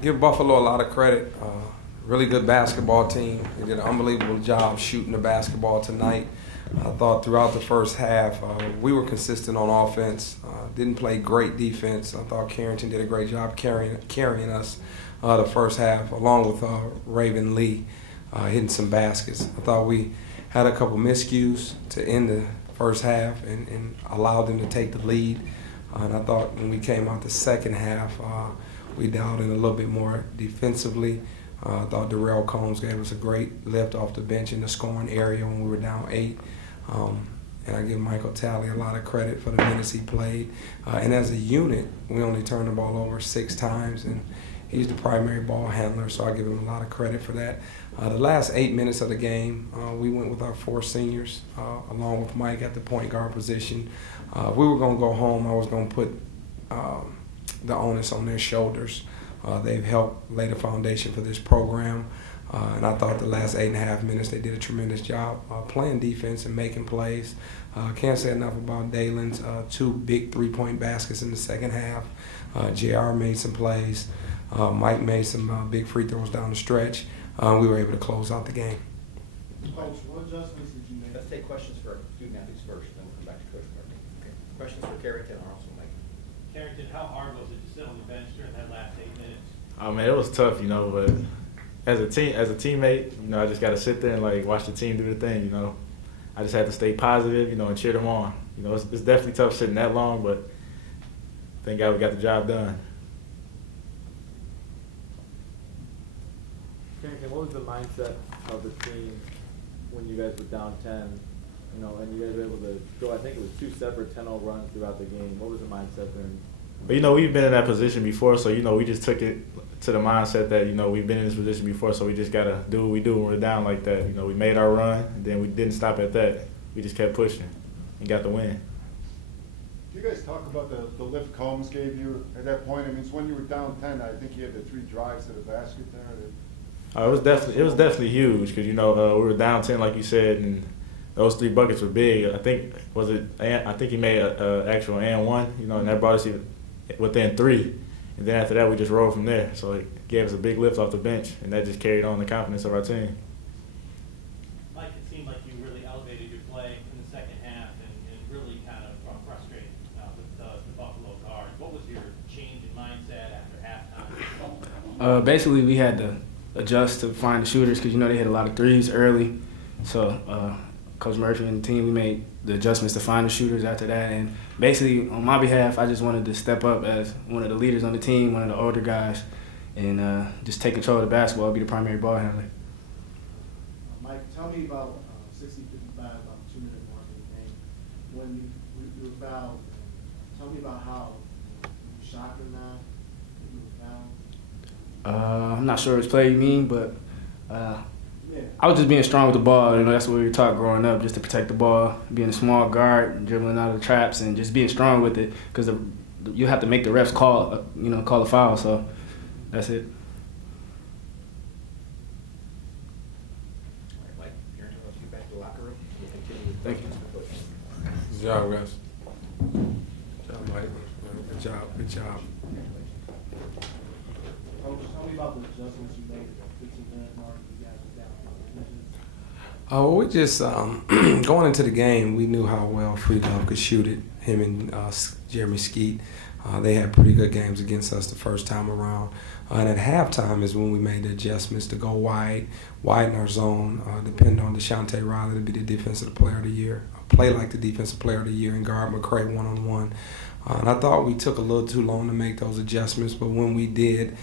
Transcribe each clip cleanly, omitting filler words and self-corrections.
give Buffalo a lot of credit. Really good basketball team. They did an unbelievable job shooting the basketball tonight. I thought throughout the first half we were consistent on offense. Didn't play great defense. I thought Carrington did a great job carrying us the first half, along with Raven Lee hitting some baskets. I thought we had a couple miscues to end the first half and allowed them to take the lead. And I thought when we came out the second half, we dialed in a little bit more defensively. I thought Darrell Combs gave us a great lift off the bench in the scoring area when we were down 8. And I give Michael Talley a lot of credit for the minutes he played. And as a unit, we only turned the ball over 6 times, and he's the primary ball handler, so I give him a lot of credit for that. The last 8 minutes of the game, we went with our 4 seniors, along with Mike at the point guard position. If we were going to go home, I was going to put the onus on their shoulders. They've helped lay the foundation for this program. And I thought the last 8.5 minutes they did a tremendous job playing defense and making plays. Can't say enough about Dalen's 2 big 3-point baskets in the second half. JR made some plays. Mike made some big free throws down the stretch. We were able to close out the game. Coach, what adjustments did you make? Let's take questions for student athletes first, then we'll come back to Coach Murphy. Okay. Questions for Carrington or also Mike? Carrington, how hard was it to sit on the bench during that last 8 minutes? Oh man, it was tough, but as a teammate, I just got to sit there and watch the team do the thing. I just had to stay positive, and cheer them on. It's definitely tough sitting that long, but thank God we got the job done. Carrington, what was the mindset of the team when you guys were down 10, and you guys were able to go, I think it was 2 separate 10-0 runs throughout the game. What was the mindset there? But, we've been in that position before, so, we just took it to the mindset that, we've been in this position before, so we just got to do what we do when we're down like that. We made our run, and then we didn't stop at that. We just kept pushing and got the win. Did you guys talk about the lift Combs gave you at that point? I mean, it's when you were down 10, I think you had the 3 drives to the basket there. It was definitely huge because, we were down 10, like you said, and those 3 buckets were big. I think he made an actual and one, and that brought us within 3. And then after that, we just rolled from there. So it gave us a big lift off the bench, and that just carried on the confidence of our team. Mike, it seemed like you really elevated your play in the second half and really kind of frustrated with the Buffalo guards. What was your change in mindset after halftime? Basically, we had to adjust to find the shooters because, they hit a lot of threes early. So Coach Murphy and the team, we made the adjustments to find the shooters after that. And basically, on my behalf, I just wanted to step up as one of the leaders on the team, one of the older guys, and just take control of the basketball, be the primary ball handler. Mike, tell me about 60-55, about the 2-minute mark in the game. When you were fouled, tell me about how you shocked in that, you were fouled. I'm not sure which play you mean, but I was just being strong with the ball. That's what we were taught growing up, just to protect the ball, being a small guard, dribbling out of the traps, and just being strong with it. Because you have to make the refs call a foul. So that's it. All right, Mike, Carrington, let's get back to the locker room. We'll continue with Thank you. Good job, guys. Good job, Mike. Good job. Good job. Coach, tell me about the adjustments you made at the 15-minute mark. You guys were down. We just, going into the game, we knew how well Freelove could shoot it, him and Jeremy Skeet. They had pretty good games against us the first time around. And at halftime is when we made the adjustments to go widen our zone, depend on Deshante Riley to be the defensive player of the year, play like the defensive player of the year, and guard McCray one-on-one. And I thought we took a little too long to make those adjustments, but when we did,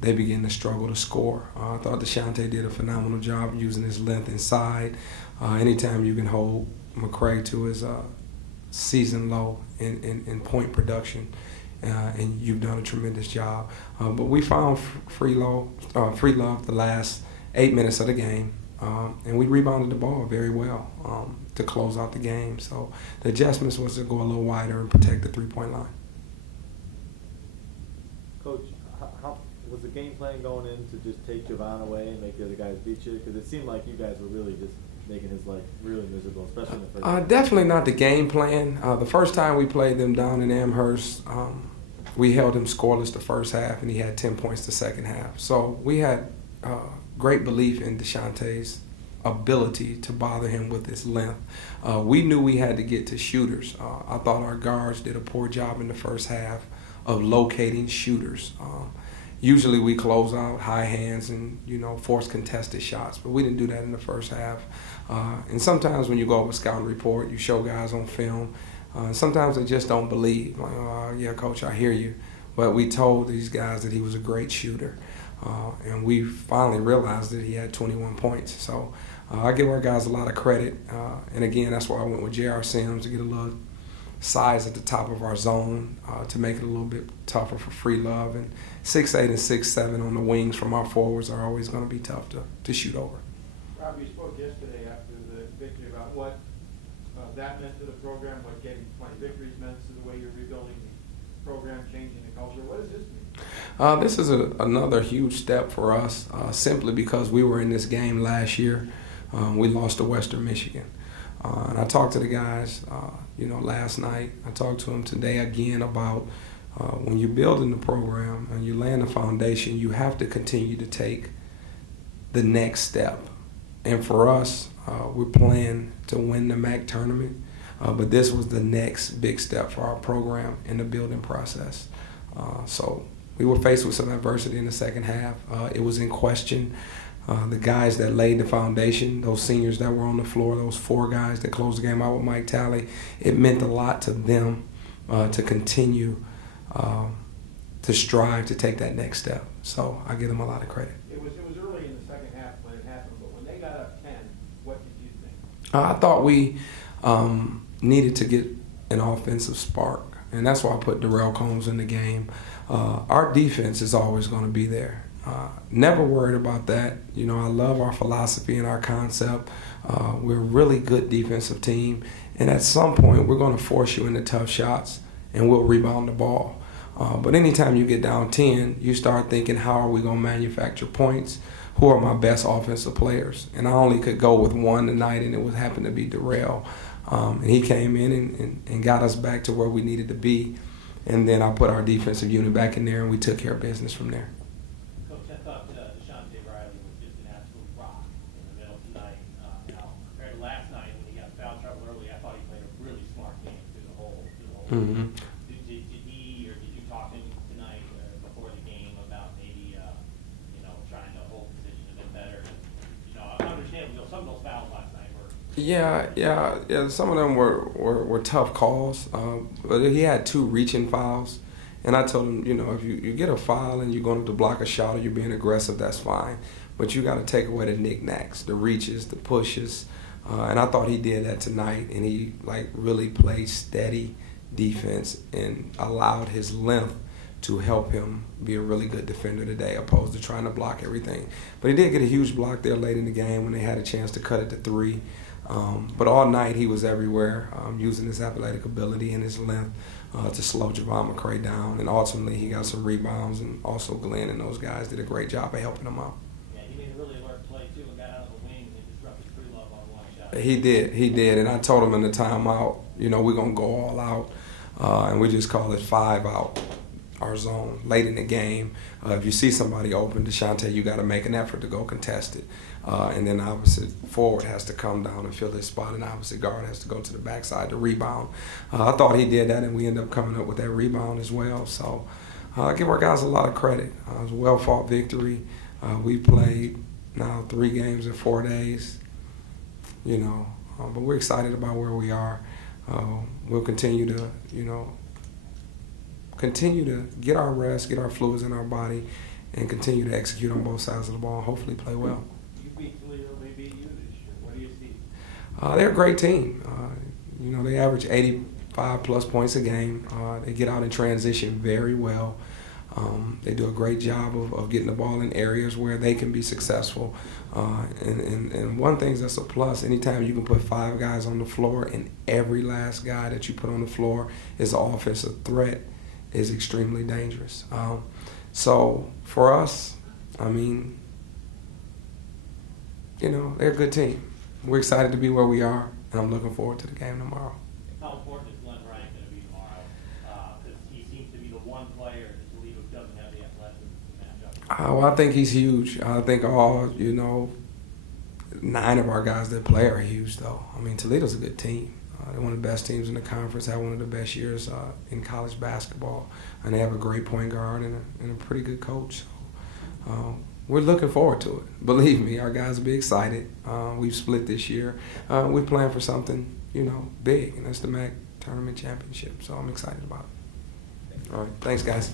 they began to struggle to score. I thought Deshante did a phenomenal job using his length inside. Anytime you can hold McCray to his season low in point production, and you've done a tremendous job. But we found free love the last 8 minutes of the game, and we rebounded the ball very well to close out the game. So the adjustments was to go a little wider and protect the three-point line. Coach, how was the game plan going in to just take Javon away and make the other guys beat you? Because it seemed like you guys were really just making his life really miserable, especially in the first half. Definitely not the game plan. The first time we played them down in Amherst, we held him scoreless the first half, and he had 10 points the second half. So we had great belief in Deshaunte's ability to bother him with his length. We knew we had to get to shooters. I thought our guards did a poor job in the first half of locating shooters. Usually we close out high hands and, force contested shots, but we didn't do that in the first half. And sometimes when you go over a scouting report, you show guys on film, sometimes they just don't believe. Like, yeah, coach, I hear you. But we told these guys that he was a great shooter. And we finally realized that he had 21 points. So I give our guys a lot of credit. And again, that's why I went with J.R. Sims to get a little size at the top of our zone to make it a little bit tougher for Free Love. And 6'8" and 6'7" on the wings from our forwards are always going to be tough to shoot over. Rob, you spoke yesterday after the victory about what that meant to the program, what getting 20 victories meant to the way you're rebuilding the program, changing the culture. What does this mean? This is another huge step for us, simply because we were in this game last year. We lost to Western Michigan. And I talked to the guys, last night. I talked to them today again about when you're building the program and you're laying the foundation, you have to continue to take the next step. And for us, we're playing to win the MAC tournament, but this was the next big step for our program in the building process. So we were faced with some adversity in the second half. It was in question. The guys that laid the foundation, those seniors that were on the floor, those 4 guys that closed the game out with Mike Talley, it meant a lot to them to continue to strive to take that next step. So I give them a lot of credit. It was early in the second half when it happened, but when they got up 10, what did you think? I thought we needed to get an offensive spark, and that's why I put Darrell Combs in the game. Our defense is always going to be there. Never worried about that. I love our philosophy and our concept. We're a really good defensive team, and at some point we're going to force you into tough shots, and we'll rebound the ball. But anytime you get down 10, you start thinking, how are we going to manufacture points? Who are my best offensive players? And I only could go with one tonight, and it would happen to be Darrell. And he came in and got us back to where we needed to be. And then I put our defensive unit back in there, and we took care of business from there. Coach, I thought Deshaunte Riley was just an absolute rock in the middle tonight. Now, compared to last night when he got foul trouble early, I thought he played a really smart game through the whole Mm-hmm. Did he or did you talk to him tonight before the game about maybe trying to hold position a bit better? I understand some of those fouls last night were. Yeah. Some of them were tough calls, but he had 2 reaching fouls. And I told him, if you get a foul and you're going to block a shot or you're being aggressive, that's fine. But you got to take away the knickknacks, the reaches, the pushes. And I thought he did that tonight, and he really played steady defense and allowed his length to help him be a really good defender today, opposed to trying to block everything. But he did get a huge block there late in the game when they had a chance to cut it to 3. But all night he was everywhere, using his athletic ability and his length to slow Javon McCray down. And ultimately he got some rebounds, and also Glenn and those guys did a great job of helping him out. Yeah, he made a really alert play too and got out of the wings and disrupted Free Love on one shot. He did. And I told him in the timeout, we're going to go all out. And we just call it 5 out, our zone, late in the game. If you see somebody open, Deshaunte, you got to make an effort to go contest it. And then opposite forward has to come down and fill his spot, and opposite guard has to go to the backside to rebound. I thought he did that, and we ended up coming up with that rebound as well. So I give our guys a lot of credit. It was a well-fought victory. We played now 3 games in 4 days, but we're excited about where we are. We'll continue to, get our rest, get our fluids in our body, and continue to execute on both sides of the ball and hopefully play well. You beat Toledo, they beat you this year. What do you see? They're a great team. They average 85-plus points a game. They get out in transition very well. They do a great job of getting the ball in areas where they can be successful. And one thing that's a plus, anytime you can put 5 guys on the floor and every last guy that you put on the floor is an offensive threat, is extremely dangerous. So for us, they're a good team. We're excited to be where we are, and I'm looking forward to the game tomorrow. How important is Glenn Bryant going to be tomorrow? Because he seems to be the one player Well, I think he's huge. I think all, 9 of our guys that play are huge, though. I mean, Toledo's a good team. They're one of the best teams in the conference, had one of the best years in college basketball, and they have a great point guard and a pretty good coach. So, we're looking forward to it. Believe me, our guys will be excited. We've split this year. We're playing for something, big, and that's the MAC Tournament Championship. So I'm excited about it. All right, thanks, guys.